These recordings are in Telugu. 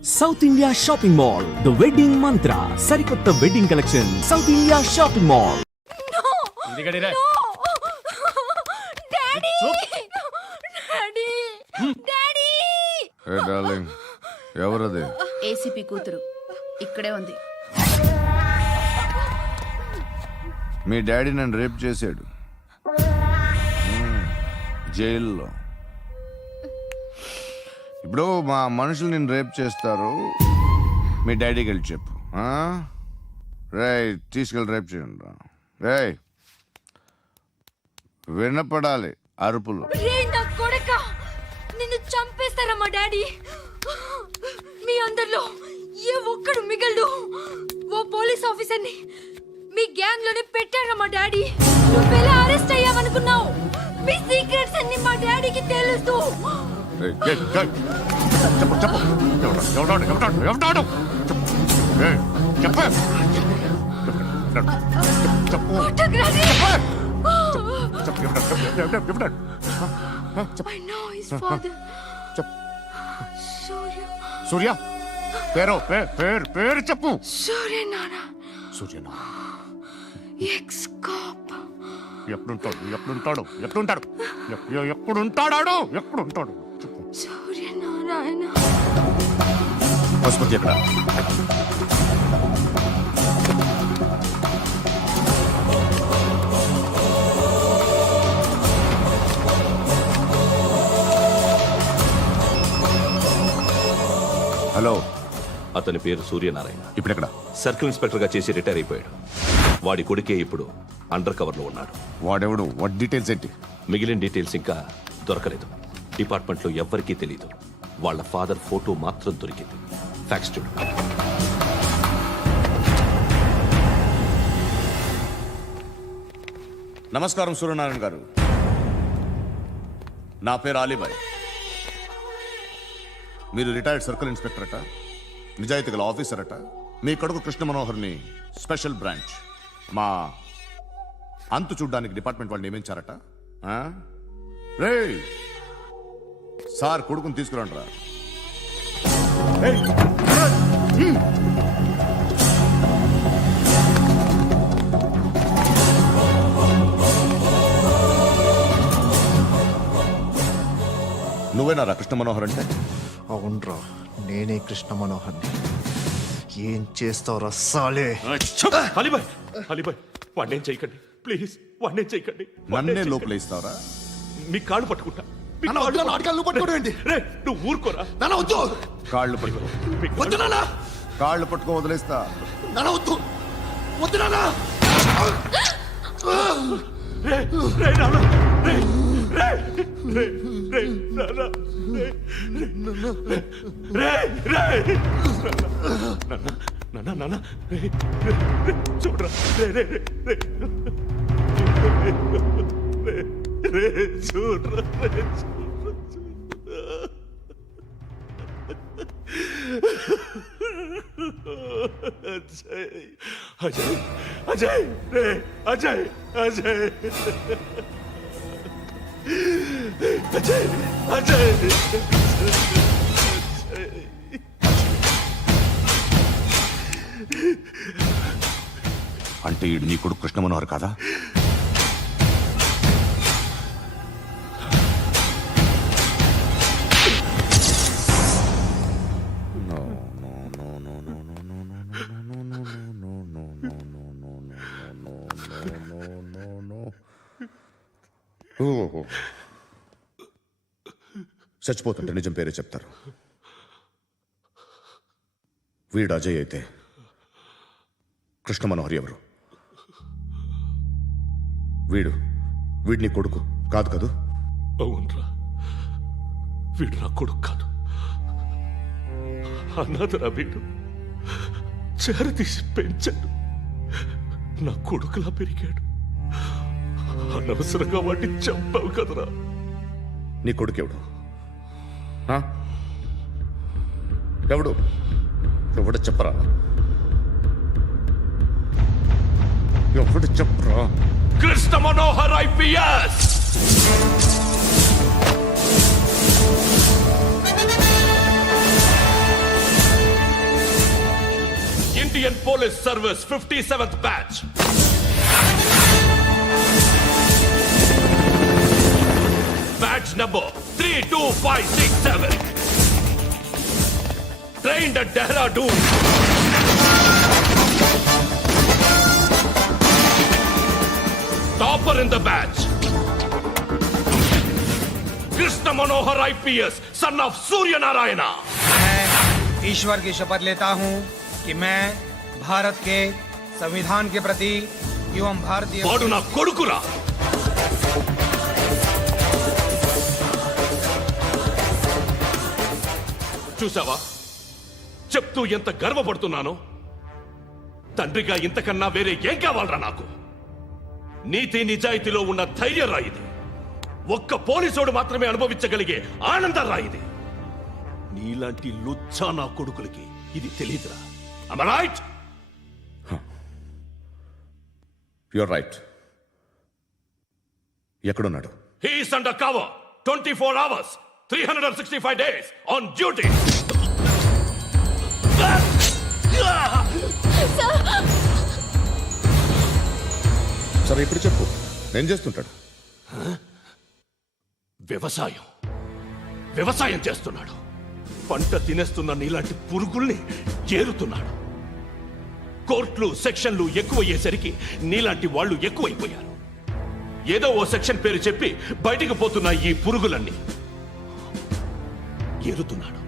South India shopping mall the wedding మంత్ర సరికొత్త wedding collection south India shopping mall. ఎవరది? ఏసీపీ కూతురు ఇక్కడే ఉంది. మీ డాడీ నన్ను రేప్ చేశాడు జైల్లో. ఇప్పుడు మా మనుషులు నేను రేప్ చేస్తారు, మీ డాడీకి వెళ్ళి చెప్పు. రే తీసుకెళ్ళి రేప్ చేయండి. రే వినపడాలి అరుపులు. నిన్ను చంపేస్తారా మా డాడీ? మీ అందరిలో ఏ ఒక్కడు మిగలడు. ఓ పోలీస్ ఆఫీసర్ని మీ గ్యాంగ్ లోనే పెట్టారా మా డాడీ? నువ్వెలా అరెస్ట్ అయ్యావనుకున్నావు? మీ సీక్రెట్స్ అన్ని మా డాడీకి తెలుసు. చెప్పు చెప్పు సూర్య పేరు పేరు చెప్పు. సూర్యనారాయణ. Suryanarayana ex cop. ఎప్పుడుంటాడు సూర్యనారాయణ. పశుపతి ఎక్కడ? హలో, అతని పేరు సూర్యనారాయణ. ఇప్పుడెక్కడ? సర్కిల్ ఇన్స్పెక్టర్ గా చేసి రిటైర్ అయిపోయాడు. వాడి కొడుకే ఇప్పుడు అండర్ కవర్ లో ఉన్నాడు. వాడెవడు? వాడి డీటెయిల్స్ ఏంటి? మిగిలిన డీటెయిల్స్ ఇంకా దొరకలేదు. డిపార్ట్మెంట్ లో ఎవ్వరికీ తెలీదు. వాళ్ళ ఫాదర్ ఫోటో మాత్రం దొరికింది. ఫ్యాక్స్ చూడు. నమస్కారం సూర్యనారాయణ గారు. నా పేరు అలీబాయ్. మీరు రిటైర్డ్ సర్కిల్ ఇన్స్పెక్టర్ అట, నిజాయితీ గల ఆఫీసర్ అట. మీ కొడుకు కృష్ణ మనోహర్ని స్పెషల్ బ్రాంచ్ మా అంతు చూడ్డానికి డిపార్ట్మెంట్ వాళ్ళు నియమించారట. రే సార్ కొడుకుని తీసుకురండి రా. నువ్వేనా రా కృష్ణ మనోహర్ అంటే? అవునరా, నేనే కృష్ణ మనోహర్ని. ఏం చేస్తావురా సాలే? అలీబాయ్ వాడినేం చేయకండి ప్లీజ్, వాడినేం చేయకండి. నన్నే లోపల ఇస్తావరా? మీ కాళ్ళు పట్టుకుంటా. నువ్వు ఊరుకోరా. కాళ్ళు పట్టుకో. కాళ్ళు పట్టుకో వదిలేస్తా. చూడరా అజయ్ అజయ్ రే అజయ్ అజయ్ అజయ్ అజయ్ అంటే ఈడు నీ కొడుకు కృష్ణ మనోహర్ కాదా? చచ్చిపోతుంటే నిజం పేరే చెప్తారు. వీడు అజయ్ అయితే కృష్ణ మనోహర్ ఎవరు? వీడిని కొడుకు కాదు కదూ? అవునరా, వీడు నా కొడుకు కాదు. అన్నదరా వీడు చేరతీసి పెంచాడు. నా కొడుకులా పెరిగాడు. అనవసరంగా వాడిని చంపావు కదరా. నీ కొడుకెవడు? ఎవడు? ఎవడ చెప్పరా? ఎవడు చెప్పరా? Krishna Manohar IPS. Indian police service 57th batch. Batch number 32567. Trained at Dehradun. Topper in the batch. Krishna Manohar IPS, son of Surya Narayana. मैं ईश्वर की शपथ लेता हूँ कि मैं भारत के संविधान के प्रति एवं भारतीय వాడు నా కొడుకురా. చూసావా, చెప్తూ ఎంత గర్వపడుతున్నానో. తండ్రిగా ఇంతకన్నా వేరే ఏం కావాలరా నాకు? నీతి నిజాయితీలో ఉన్న ధైర్యం రా ఇది. ఒక్క పోలీసోడు మాత్రమే అనుభవించగలిగే ఆనందం రా ఇది. నీలాంటి లుచ్చా నా కొడుకులకి ఇది తెలీదురా. Am I right? You're right. ఎక్కడున్నాడు? He is under cover 24 hours, 365 days on duty. సరే ఇప్పుడు చెప్పు, ఏం చేస్తుంటాడు? వ్యవసాయం చేస్తున్నాడు. పంట తినేస్తున్న నీలాంటి పురుగుల్ని చేరుతున్నాడు. కోర్టులు సెక్షన్లు ఎక్కువయ్యేసరికి నీలాంటి వాళ్ళు ఎక్కువైపోయారు. ఏదో ఓ సెక్షన్ పేరు చెప్పి బయటికి పోతున్న ఈ పురుగులన్నీ ఏరుతున్నాడు.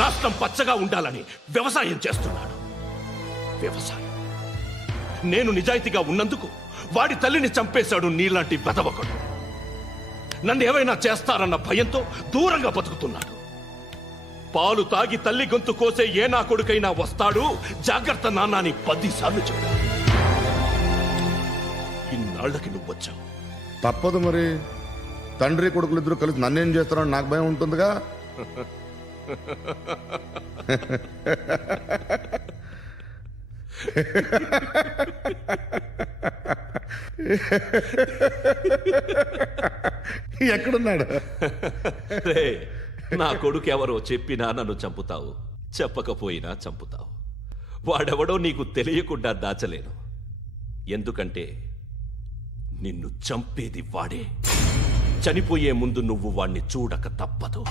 రాష్ట్రం పచ్చగా ఉండాలని వ్యవసాయం చేస్తున్నాడు. నేను నిజాయితీగా ఉన్నందుకు వాడి తల్లిని చంపేశాడు నీలాంటి బెదవకుడు. నన్ను ఏమైనా చేస్తారన్న భయంతో దూరంగా బతుకుతున్నాడు. పాలు తాగి తల్లి గొంతు కోసే ఏ నా కొడుకైనా వస్తాడు, జాగ్రత్త నాన్న అని 10 సార్లు చెప్పాడు. ఇన్నాళ్లకి నువ్వు వచ్చావు. తప్పదు మరి. తండ్రి కొడుకులు ఇద్దరు కలిసి నన్నేం చేస్తారని నాకు భయం ఉంటుందిగా. ఎక్కడున్నాడు? నా కొడుకు ఎవరో చెప్పినా నన్ను చంపుతావు, చెప్పకపోయినా చంపుతావు. వాడెవడో నీకు తెలియకుండా దాచలేను. ఎందుకంటే నిన్ను చంపేది వాడే. చనిపోయే ముందు నువ్వు వాణ్ణి చూడక తప్పదు.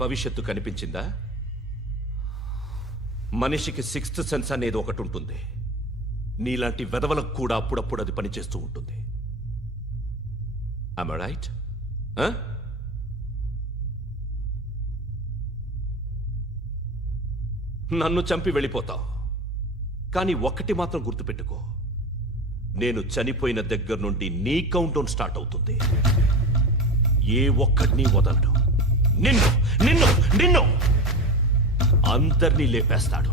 భవిష్యత్తు కనిపించిందా? మనిషికి 6th సెన్స్ అనేది ఒకటి ఉంటుంది. నీలాంటి వెధవలకు కూడా అప్పుడప్పుడు అది పనిచేస్తూ ఉంటుంది. Am I right? నన్ను చంపి వెళ్ళిపోతావు. కానీ ఒక్కటి మాత్రం గుర్తుపెట్టుకో, నేను చనిపోయిన దగ్గర నుండి నీ కౌంట్ డౌన్ స్టార్ట్ అవుతుంది. ఏ ఒక్కడిని వదలడు. నిన్ను అందరినీ లేపేస్తాడు.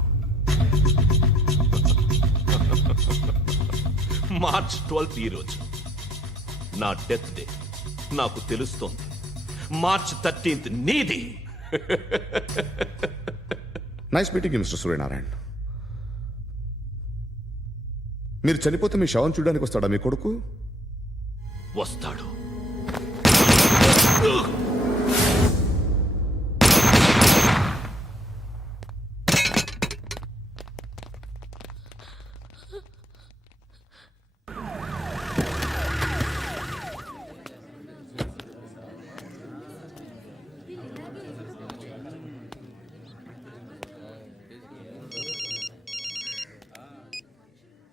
మార్చ్ 12th ఈరోజు నా డెత్ డే. నాకు తెలుస్తోంది. మార్చ్ 13th నీది. Nice meeting mister Suryanarayana. మీరు చనిపోతే మీ శవం చూడడానికి వస్తాడా మీ కొడుకు? వస్తాడు.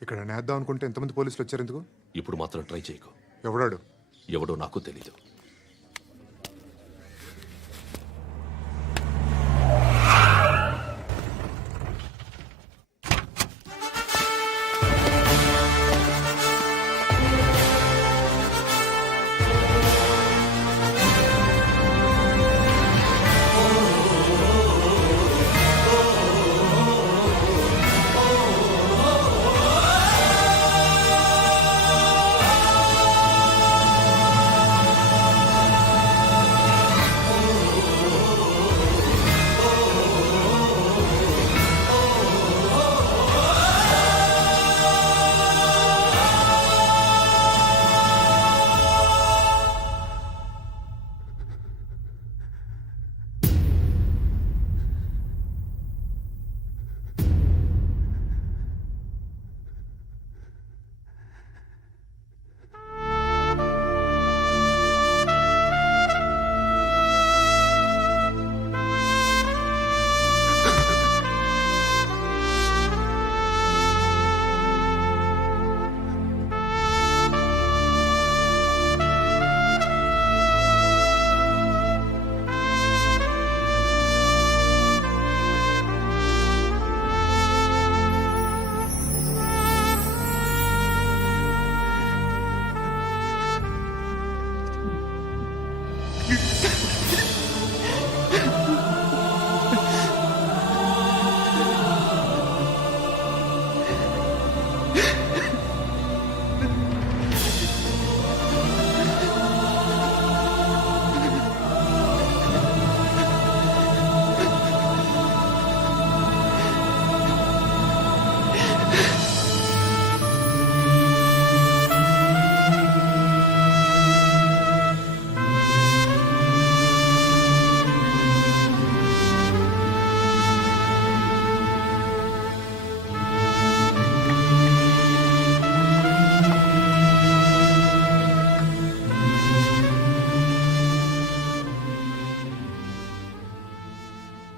ఇక్కడ నేద్దాం అనుకుంటే ఎంతమంది పోలీసులు వచ్చారు ఎందుకు? ఇప్పుడు మాత్రం ట్రై చేయకు. ఎవడాడు? ఎవడో నాకు తెలీదు.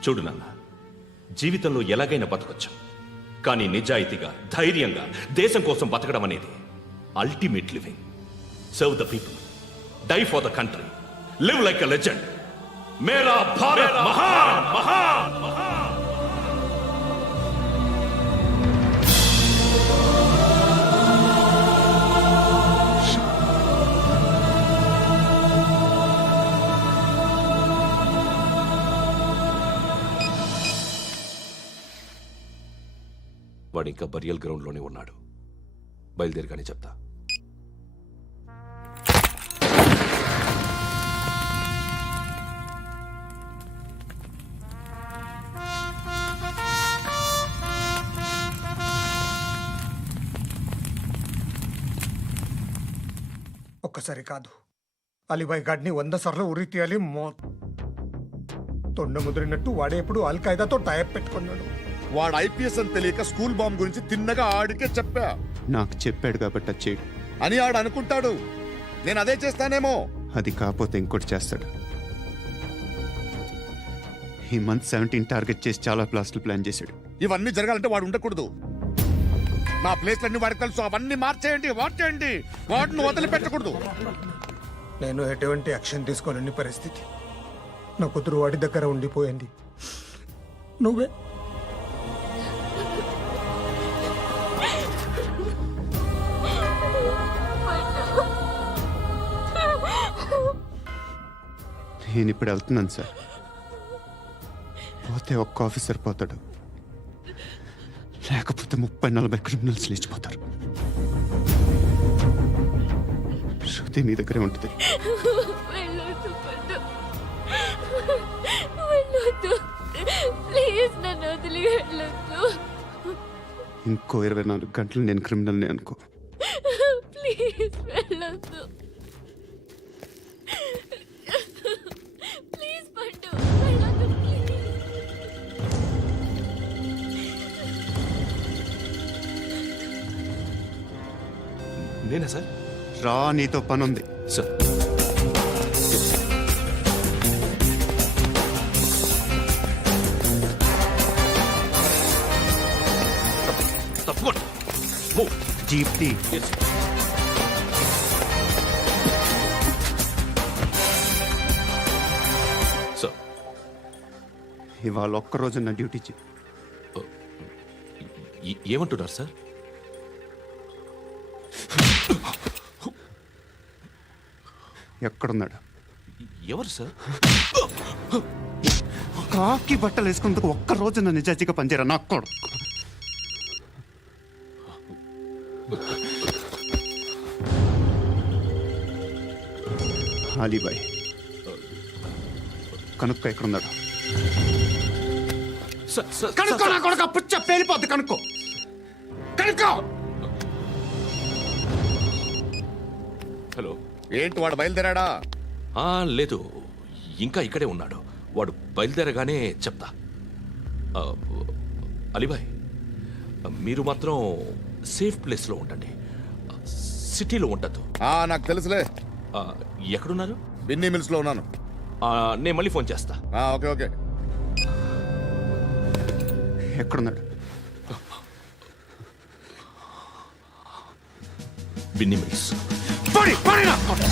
చూడు నాన్న, జీవితంలో ఎలాగైనా బతకొచ్చు, కానీ నిజాయితీగా ధైర్యంగా దేశం కోసం బతకడం అనేది ultimate living. Serve the people, die for the country, live like a legend. మేరా భారత్ మహాన్ మహాన్ మహాన్. వాడు ఇంకా బరియల్ గ్రౌండ్లోనే ఉన్నాడు. బయలుదేరగానే చెప్తా. ఒక్కసారి కాదు, అలీబాయ్ గాడిని 100 సార్లు ఉరి తీయాలి. తొండ ముదిరినట్టు వాడే ఎప్పుడు అల్ ఖైదాతో టైప్ పెట్టుకున్నాడు. వాడు ఐపీఎస్ అని తెలియక స్కూల్ బాంబ్ గురించి తిన్నగా ఆడికే చెప్పా నాకు చెప్పాడు కాబట్టి అది చేయడు. అని ఆడు అనుకుంటాడు. నేను అదే చేస్తానేమో. అది కాకపోతే ఇంకోటి చేస్తాడు. ఈ మంత్ 17 టార్గెట్ చేసి చాలా ప్లాస్టులు ప్లాన్ చేశాడు. ఇవన్నీ జరగాలంటే వాడు ఉండకూడదు. నా ప్లేస్లన్నీ వాడికి తెలుసు. అవన్నీ మార్చేయండి, వాటేయండి. వాటిని వదిలిపెట్టకూడదు. నేను ఎటువంటి యాక్షన్ తీసుకోలేని పరిస్థితి. నా కూతురు వాడి దగ్గర ఉండిపోయింది. నువ్వే నేను ఇప్పుడు వెళ్తున్నాను సార్. పోతే ఒక్క ఆఫీసర్ పోతాడు, లేకపోతే 30-40 క్రిమినల్స్ లేచిపోతారు. శృతి మీ దగ్గరే ఉంటుంది. వెళ్ళొద్దు పండు, వెళ్ళొద్దు ప్లీజ్, నన్ను వదిలి వెళ్ళొద్దు ఇంకో 24 గంటలు నేను క్రిమినల్ని అనుకో. ప్లీజ్ వెళ్ళొద్దు ప్లీజ్ పండు, వెళ్ళొద్దు ప్లీజ్. నేనా సార్? రా, నీతో పని ఉంది. సార్, తప్పకుండా. Move. జీప్ తీ. Yes. సార్, ఇవాళ ఒక్కరోజు నా డ్యూటీ చేయి. ఏమంటున్నారు సార్? ఎక్కడున్నాడు? ఎవరు సార్? కాకి బట్టలు వేసుకున్నందుకు ఒక్కరోజు నా నిజాయితీగా పనిచేయరా నాకు కూడా. అలీబాయ్ కనుక్కో ఎక్కడున్నాడు. కనుక్కో నా కొడుకు, పుచ్చ పేలిపోద్ది. కనుక్కో కనుక్కో. హలో. ఏంటి వాడు బయలుదేరాడా? లేదు, ఇంకా ఇక్కడే ఉన్నాడు. వాడు బయలుదేరగానే చెప్తా. అలీబాయ్, మీరు మాత్రం సేఫ్ ప్లేస్లో ఉండండి, సిటీలో ఉండద్దు. నాకు తెలుసులే. ఎక్కడున్నారు? బిన్నీ మిల్స్ లో ఉన్నాను. నేను మళ్ళీ ఫోన్ చేస్తా. Okay okay. ఎక్కడున్నాడు? బిన్నీ మిల్స్. పడి పడి నా కొడుకు.